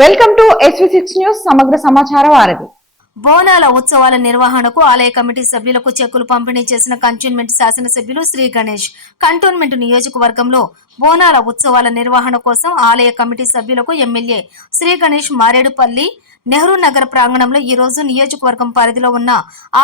Welcome to SV6 news సమగ్ర సమాచార వారధి. బోనాల ఉత్సవాల నిర్వహణకు ఆలయ కమిటీ సభ్యులకు చెక్కులు పంపిణీ చేసిన కంటోన్మెంట్ శాసనసభ్యులు శ్రీ గణేష్. కంటోన్మెంట్ నియోజకవర్గంలో బోనాల ఉత్సవాల నిర్వహణ కోసం ఆలయ కమిటీ సభ్యులకు ఎమ్మెల్యే శ్రీ గణేష్ మారేడుపల్లి నెహ్రూ నగర్ ప్రాంగణంలో ఈ రోజు నియోజకవర్గం పరిధిలో ఉన్న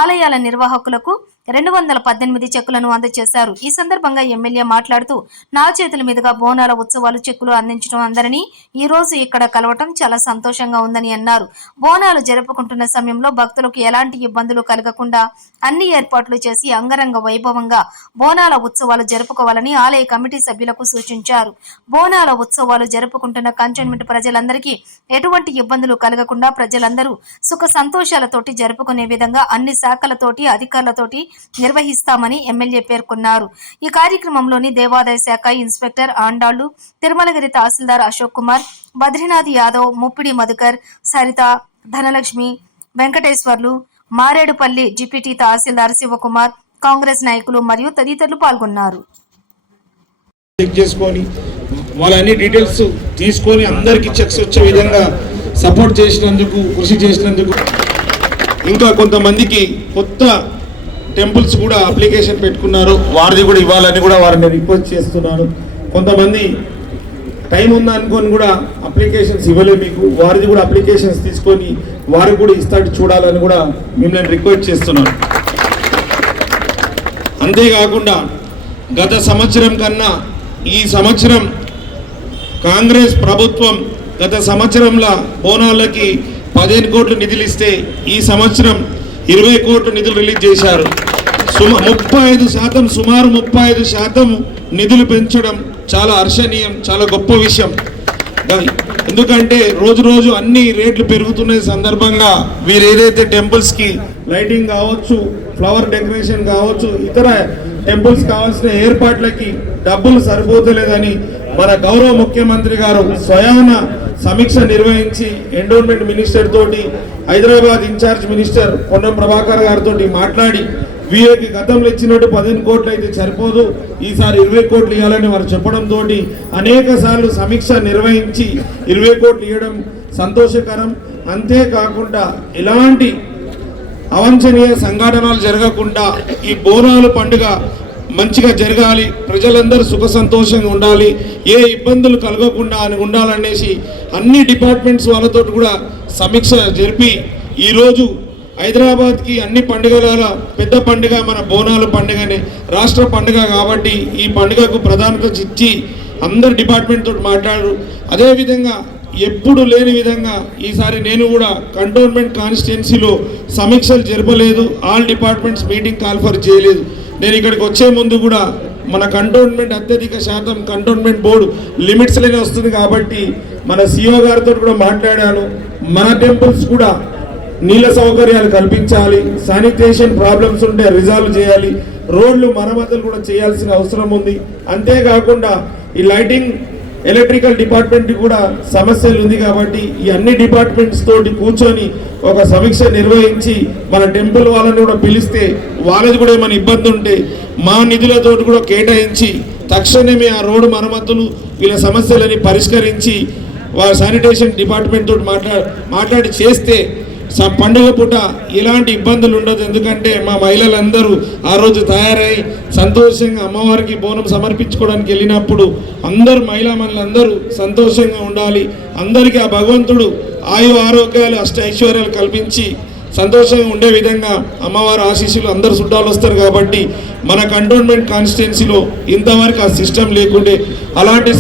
ఆలయాల నిర్వాహకులకు 218 చెక్కులను అందజేశారు. ఈ సందర్భంగా ఎమ్మెల్యే మాట్లాడుతూ నా చేతుల మీదుగా బోనాల ఉత్సవాలు చెక్కులు అందించడం అందరినీ ఈ రోజు ఇక్కడ కలవటం చాలా సంతోషంగా ఉందని అన్నారు. బోనాలు జరుపుకుంటున్న సమయంలో భక్తులకు ఎలాంటి ఇబ్బందులు కలగకుండా అన్ని ఏర్పాట్లు చేసి అంగరంగ వైభవంగా బోనాల ఉత్సవాలు జరుపుకోవాలని ఆలయ కమిటీ సభ్యులకు సూచించారు. బోనాల ఉత్సవాలు జరుపుకుంటున్న కంటోన్మెంట్ ప్రజలందరికీ ఎటువంటి ఇబ్బందులు కలగకుండా ప్రజలందరూ సుఖ సంతోషాలతోటి జరుపుకునే విధంగా అన్ని శాఖలతోటి అధికారులతోటి నిర్వహిస్తామని ఎమ్మెల్యే పేర్కొన్నారు. ఈ కార్యక్రమంలోని దేవాదాయ శాఖ ఇన్స్పెక్టర్ ఆండాళ్లు, తిరుమలగిరి తహసీల్దార్ అశోక్ కుమార్, బద్రీనాథ్ యాదవ్, ముప్పిడి మధుకర్, సరిత, ధనలక్ష్మి, వెంకటేశ్వర్లు, మారేడుపల్లి డిప్యూటీ తహసీల్దార్ శివకుమార్, కాంగ్రెస్ నాయకులు మరియు తదితరులు పాల్గొన్నారు. వాళ్ళన్ని డీటెయిల్స్ తీసుకొని అందరికి చెక్స్ వచ్చే విధంగా సపోర్ట్ చేసినందుకు, కృషి చేసినందుకు, ఇంకా కొంతమందికి కొత్త టెంపుల్స్ కూడా అప్లికేషన్ పెట్టుకున్నారు, వారిది కూడా ఇవ్వాలని కూడా వారిని రిక్వెస్ట్ చేస్తున్నాను. కొంతమంది టైం ఉందనుకొని కూడా అప్లికేషన్స్ ఇవ్వలేదు మీకు, వారిది కూడా అప్లికేషన్స్ తీసుకొని వారికి కూడా ఇస్తాడు చూడాలని కూడా మిమ్మల్ని రిక్వెస్ట్ చేస్తున్నాను. అంతేకాకుండా గత సంవత్సరం కన్నా ఈ సంవత్సరం కాంగ్రెస్ ప్రభుత్వం గత సంవత్సరంలో బోనాలకి 15 కోట్లు నిధులు ఇస్తే ఈ సంవత్సరం 20 కోట్లు నిధులు రిలీజ్ చేశారు. 35% సుమారు 35% నిధులు పెంచడం చాలా హర్షణీయం, చాలా గొప్ప విషయం. ఎందుకంటే రోజు రోజు అన్ని రేట్లు పెరుగుతున్న సందర్భంగా వీరు ఏదైతే టెంపుల్స్కి లైటింగ్ కావచ్చు, ఫ్లవర్ డెకరేషన్ కావచ్చు, ఇతర టెంపుల్స్ కావాల్సిన ఏర్పాట్లకి డబ్బులు సరిపోతలేదని మన గౌరవ ముఖ్యమంత్రి గారు స్వయాన సమీక్ష నిర్వహించి ఎండోన్మెంట్ మినిస్టర్ తోటి, హైదరాబాద్ ఇన్ఛార్జ్ మినిస్టర్ పొన్నం ప్రభాకర్ గారితో మాట్లాడి వీరికి గతంలో ఇచ్చినట్టు 15 కోట్లు అయితే సరిపోదు, ఈసారి 20 కోట్లు ఇవ్వాలని వారు చెప్పడంతో అనేక సార్లు సమీక్ష నిర్వహించి 20 కోట్లు ఇవ్వడం సంతోషకరం. అంతేకాకుండా ఎలాంటి అవాంఛనీయ సంఘటనలు జరగకుండా ఈ బోనాల పండుగ మంచిగా జరగాలి, ప్రజలందరూ సుఖ సంతోషంగా ఉండాలి, ఏ ఇబ్బందులు కలగకుండా అని ఉండాలనేసి అన్ని డిపార్ట్మెంట్స్ వాళ్ళతో కూడా సమీక్ష జరిపి ఈరోజు హైదరాబాద్కి అన్ని పండుగల పెద్ద పండుగ మన బోనాల పండుగని, రాష్ట్ర పండుగ కాబట్టి ఈ పండుగకు ప్రాధాన్యత ఇచ్చి అందరు డిపార్ట్మెంట్ తోటి మాట్లాడారు. అదేవిధంగా ఎప్పుడు లేని విధంగా ఈసారి నేను కూడా కంటోన్మెంట్ కాన్స్టిట్యున్సీలో సమీక్షలు జరపలేదు, ఆల్ డిపార్ట్మెంట్స్ మీటింగ్ కాల్ఫర్ చేయలేదు. నేను ఇక్కడికి వచ్చే ముందు కూడా మన కంటోన్మెంట్ అత్యధిక శాతం కంటోన్మెంట్ బోర్డు లిమిట్స్లోనే వస్తుంది కాబట్టి మన సిఓ గారితో కూడా మాట్లాడాను. మన టెంపుల్స్ కూడా నీళ్ళ సౌకర్యాలు కల్పించాలి, శానిటేషన్ ప్రాబ్లమ్స్ ఉంటే రిజాల్వ్ చేయాలి, రోడ్లు మరమ్మతులు కూడా చేయాల్సిన అవసరం ఉంది. అంతేకాకుండా ఈ లైటింగ్, ఎలక్ట్రికల్ డిపార్ట్మెంట్ కూడా సమస్యలు ఉంది కాబట్టి ఈ అన్ని డిపార్ట్మెంట్స్ తోటి కూర్చొని ఒక సమీక్ష నిర్వహించి మన టెంపుల్ వాళ్ళని కూడా పిలిస్తే వాళ్ళది కూడా ఏమైనా ఇబ్బంది ఉంటే మా నిధులతో కూడా కేటాయించి తక్షణమే ఆ రోడ్డు మరమ్మతులు వీళ్ళ సమస్యలని పరిష్కరించి వాళ్ళ శానిటేషన్ డిపార్ట్మెంట్ తోటి మాట్లాడి చేస్తే పండుగ పూట ఎలాంటి ఇబ్బందులు ఉండదు. ఎందుకంటే మా మహిళలందరూ ఆ రోజు తయారై సంతోషంగా అమ్మవారికి బోనం సమర్పించుకోవడానికి వెళ్ళినప్పుడు అందరూ మహిళలందరూ సంతోషంగా ఉండాలి, అందరికీ ఆ భగవంతుడు ఆయు ఆరోగ్యాలు అష్ట ఐశ్వర్యాలు కల్పించి సంతోషంగా ఉండే విధంగా అమ్మవారి ఆశీస్సులు అందరు చుట్టాలు వస్తారు. కాబట్టి మన కంటోన్మెంట్ కాన్స్టిట్యున్సీలో ఇంతవరకు ఆ సిస్టమ్ లేకుండే అలాంటి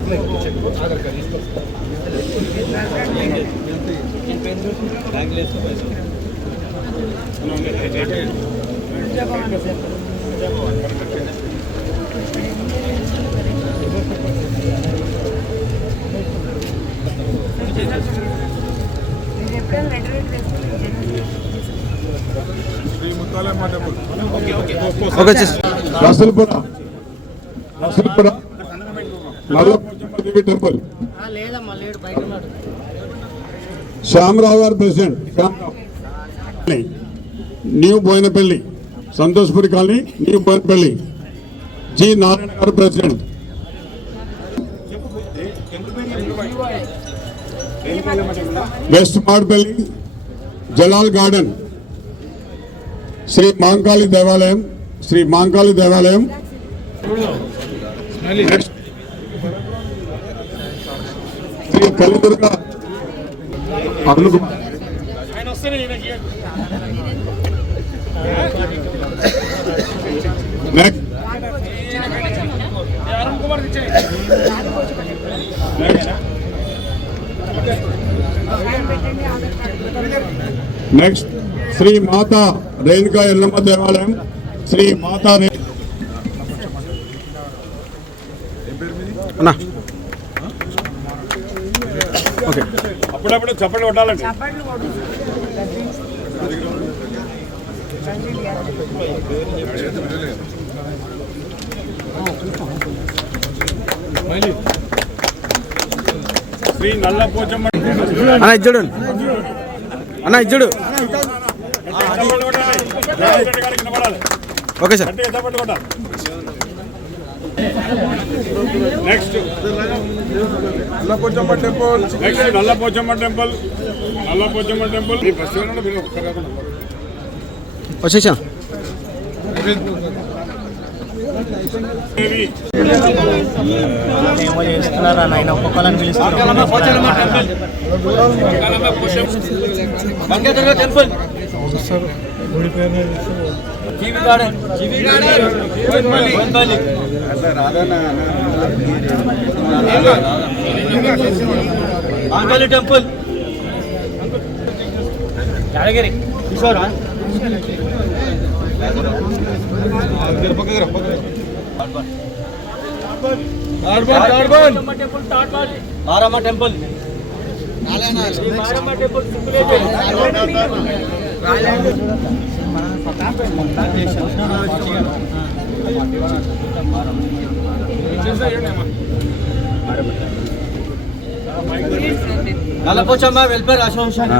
టెంపుల్ శ్యామరావు గారు president, new Boinpally Santoshpuri colony, new Boinpally G Narayana గారు president, west Madpally Jalal garden Shri Mankali దేవాలయం శ్రీ కల్లుదుర్గ అరుణ్ కుమార్ నెక్స్ట్ శ్రీ మాతా రేణుకా ఎల్లమ్మ దేవాలయం శ్రీ మాతా ఓకే అప్పుడప్పుడు చప్పట్లు కొట్టాలండి. శ్రీ నల్ల పోచమ్మ అన్న ఇచ్చుడు ఓకే సార్. నెక్స్ట్ నల్ల పోచమ్మ టెంపుల్ వచ్చేసా ఏమో చేస్తున్నారా నాయన ఒక్కొక్కళ్ళని పిలుస్తున్నారు. Temple Yadagiri Kishora Maramma temple Nallapochamma welfare association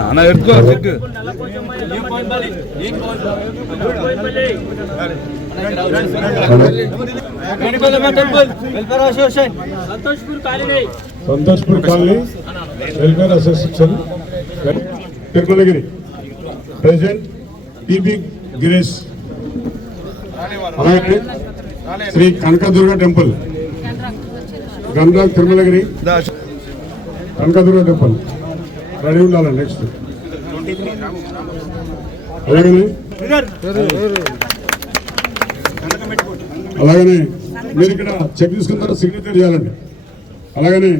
temple welfare association Santoshpur colony welfare association Tirumalagiri president TB Girish. అలాగే Shri Kanakadurga temple Gandral Tirumalagiri Kanakadurga temple ready ఉండాలి. నెక్స్ట్ అలాగనే మీరు ఇక్కడ చెక్ తీసుకున్న సిగ్నేచర్ చేయాలండి. అలాగనే